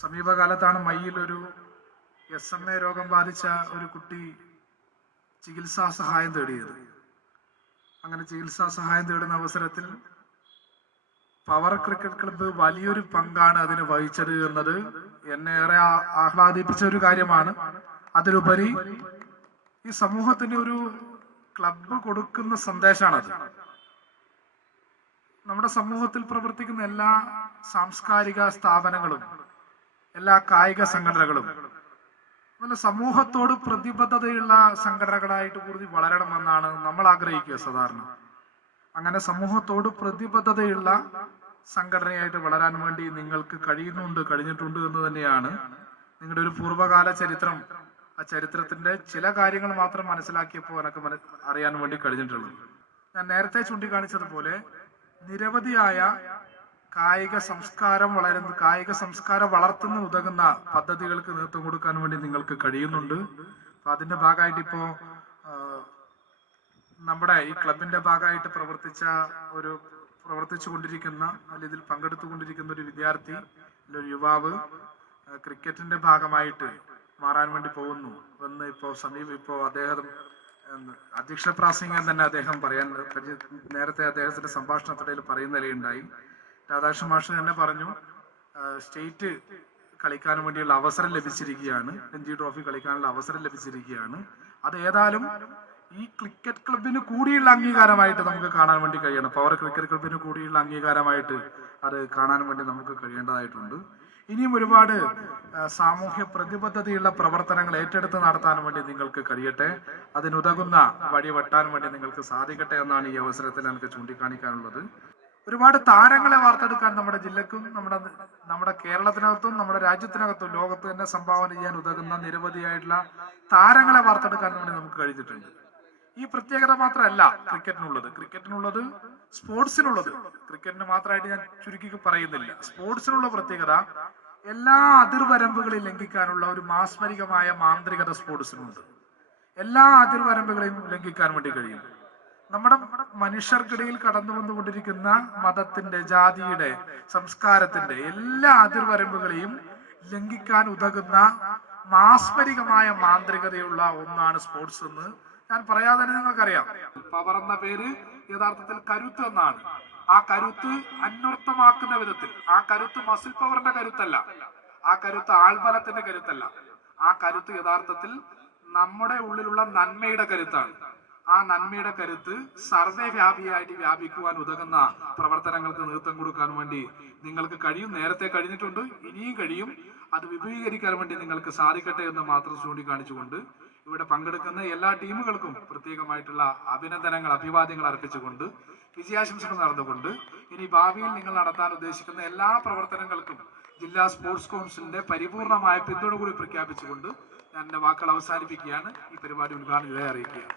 സമീപകാലത്താണ് മയ്യിൽ ഒരു SMA രോഗം ബാധിച്ച ഒരു കുട്ടി ചികിത്സാ സഹായം തേടിയത്. അങ്ങനെ ചികിത്സാ സഹായം തേടുന്ന അവസരത്തിൽ പവർ ക്രിക്കറ്റ് ക്ലബ്ബ് വലിയൊരു പങ്കാണ് അതിന് വഹിച്ചത് എന്നത് എന്നെ ഏറെ ആഹ്ലാദിപ്പിച്ച ഒരു കാര്യമാണ്. അതിലുപരി ഈ സമൂഹത്തിന് ഒരു ക്ലബ്ബ് കൊടുക്കുന്ന സന്ദേശമാണത്. നമ്മുടെ സമൂഹത്തിൽ പ്രവർത്തിക്കുന്ന എല്ലാ സാംസ്കാരിക സ്ഥാപനങ്ങളും എല്ലാ കായിക സംഘടനകളും നല്ല സമൂഹത്തോട് പ്രതിബദ്ധതയുള്ള സംഘടനകളായിട്ട് കൂടി വളരണമെന്നാണ് നമ്മൾ ആഗ്രഹിക്കുക സാധാരണ. അങ്ങനെ സമൂഹത്തോട് പ്രതിബദ്ധതയുള്ള സംഘടനയായിട്ട് വളരാൻ വേണ്ടി നിങ്ങൾക്ക് കഴിഞ്ഞിട്ടുണ്ട് എന്ന് തന്നെയാണ് നിങ്ങളുടെ ഒരു പൂർവ്വകാല ചരിത്രം, ആ ചരിത്രത്തിന്റെ ചില കാര്യങ്ങൾ മാത്രം മനസ്സിലാക്കിയപ്പോൾ എനിക്ക് അറിയാൻ വേണ്ടി കഴിഞ്ഞിട്ടുള്ളത്. ഞാൻ നേരത്തെ ചൂണ്ടിക്കാണിച്ചതുപോലെ നിരവധിയായ കായിക സംസ്കാരം വളർത്തുന്ന ഉതകുന്ന പദ്ധതികൾക്ക് നേതൃത്വം കൊടുക്കാൻ വേണ്ടി നിങ്ങൾക്ക് കഴിയുന്നുണ്ട്. അപ്പൊ അതിന്റെ ഭാഗമായിട്ട് ഇപ്പോ നമ്മുടെ ഈ ക്ലബിന്റെ ഭാഗമായിട്ട് പ്രവർത്തിച്ചു കൊണ്ടിരിക്കുന്ന അല്ലെങ്കിൽ ഇതിൽ പങ്കെടുത്തുകൊണ്ടിരിക്കുന്ന ഒരു വിദ്യാർത്ഥി, ഒരു യുവാവ് ക്രിക്കറ്റിന്റെ ഭാഗമായിട്ട് മാറാൻ വേണ്ടി പോകുന്നു എന്ന് ഇപ്പോ അദ്ദേഹം അധ്യക്ഷ പ്രാസംഗികൻ തന്നെ അദ്ദേഹം നേരത്തെ അദ്ദേഹത്തിന്റെ സംഭാഷണത്തിനിടയിൽ പറയുന്ന നിലയുണ്ടായി. രാധാകൃഷ്ണൻ മാഷ് തന്നെ പറഞ്ഞു, സ്റ്റേറ്റ് കളിക്കാൻ വേണ്ടിയുള്ള അവസരം ലഭിച്ചിരിക്കുകയാണ്, രഞ്ജി ട്രോഫി കളിക്കാനുള്ള അവസരം ലഭിച്ചിരിക്കുകയാണ്. അത് ഏതായാലും ഈ ക്രിക്കറ്റ് ക്ലബിന് കൂടിയുള്ള അംഗീകാരമായിട്ട് നമുക്ക് കാണാൻ വേണ്ടി കഴിയണം. പവർ ക്രിക്കറ്റ് ക്ലബിന് കൂടിയുള്ള അംഗീകാരമായിട്ട് അത് കാണാൻ വേണ്ടി നമുക്ക് കഴിയേണ്ടതായിട്ടുണ്ട്. ഇനിയും ഒരുപാട് സാമൂഹ്യ പ്രതിബദ്ധതയുള്ള പ്രവർത്തനങ്ങൾ ഏറ്റെടുത്ത് നടത്താൻ വേണ്ടി നിങ്ങൾക്ക് കഴിയട്ടെ. അതിനുതകുന്ന വഴി വെട്ടാൻ വേണ്ടി നിങ്ങൾക്ക് സാധിക്കട്ടെ എന്നാണ് ഈ അവസരത്തിൽ എനിക്ക് ചൂണ്ടിക്കാണിക്കാനുള്ളത്. ഒരുപാട് താരങ്ങളെ വാർത്തെടുക്കാൻ നമ്മുടെ ജില്ലക്കും നമ്മുടെ കേരളത്തിനകത്തും നമ്മുടെ രാജ്യത്തിനകത്തും ലോകത്ത് തന്നെ സംഭാവന ചെയ്യാൻ ഉതകുന്ന നിരവധിയായിട്ടുള്ള താരങ്ങളെ വാർത്തെടുക്കാൻ വേണ്ടി നമുക്ക് കഴിഞ്ഞിട്ടുണ്ട്. ഈ പ്രത്യേകത മാത്രമല്ല ക്രിക്കറ്റിനുള്ളത് സ്പോർട്സിനുള്ളത്. ക്രിക്കറ്റിന് മാത്രമായിട്ട് ഞാൻ ചുരുക്കി പറയുന്നില്ല. സ്പോർട്സിനുള്ള പ്രത്യേകത എല്ലാ അതിർവരമ്പുകളെയും ലംഘിക്കാനുള്ള ഒരു മാസ്മരികമായ മാന്ത്രികത സ്പോർട്സിനുണ്ട്. എല്ലാ അതിർവരമ്പുകളെയും ലംഘിക്കാൻ വേണ്ടി കഴിയും. നമ്മുടെ മനുഷ്യർക്കിടയിൽ കടന്നു വന്നുകൊണ്ടിരിക്കുന്ന മതത്തിന്റെ, ജാതിയുടെ, സംസ്കാരത്തിന്റെ എല്ലാ അതിർവരമ്പുകളെയും ലംഘിക്കാൻ ഉതകുന്ന മാസ്മരികമായ മാന്ത്രികതയുള്ള ഒന്നാണ് സ്പോർട്സ് എന്ന് ഞാൻ പറയാതെ തന്നെ നിങ്ങൾക്കറിയാം. പവർ എന്ന പേര് യഥാർത്ഥത്തിൽ കരുത്ത് എന്നാണ്. ആ കരുത്ത് അന്വർത്ഥമാക്കുന്ന വിധത്തിൽ, ആ കരുത്ത് മസിൽ പവറിന്റെ കരുത്തല്ല, ആ കരുത്ത് ആൾബലത്തിന്റെ കരുത്തല്ല, ആ കരുത്ത് യഥാർത്ഥത്തിൽ നമ്മുടെ ഉള്ളിലുള്ള നന്മയുടെ കരുത്താണ്. ആ നന്മയുടെ കരുത്ത് സർവ്വവ്യാപിയായിട്ട് വ്യാപിക്കുവാൻ ഉതകുന്ന പ്രവർത്തനങ്ങൾക്ക് നേതൃത്വം കൊടുക്കാൻ വേണ്ടി നിങ്ങൾക്ക് കഴിയും. നേരത്തെ കഴിഞ്ഞിട്ടുണ്ട്, ഇനിയും കഴിയും. അത് വിപുലീകരിക്കാൻ വേണ്ടി നിങ്ങൾക്ക് സാധിക്കട്ടെ എന്ന് മാത്രം ചൂണ്ടിക്കാണിച്ചുകൊണ്ട് ഇവിടെ പങ്കെടുക്കുന്ന എല്ലാ ടീമുകൾക്കും പ്രത്യേകമായിട്ടുള്ള അഭിവാദ്യങ്ങൾ അർപ്പിച്ചുകൊണ്ട് വിജയാശംസകൾ നടന്നുകൊണ്ട് ഇനി ഭാവിയിൽ നിങ്ങൾ നടത്താൻ ഉദ്ദേശിക്കുന്ന എല്ലാ പ്രവർത്തനങ്ങൾക്കും ജില്ലാ സ്പോർട്സ് കൗൺസിലിന്റെ പരിപൂർണമായ പിന്തുണ കൂടി പ്രഖ്യാപിച്ചുകൊണ്ട് ഞാൻ എന്റെ വാക്കുകൾ അവസാനിപ്പിക്കുകയാണ്. ഈ പരിപാടി ഉദ്ഘാടനം അറിയിക്കുകയാണ്.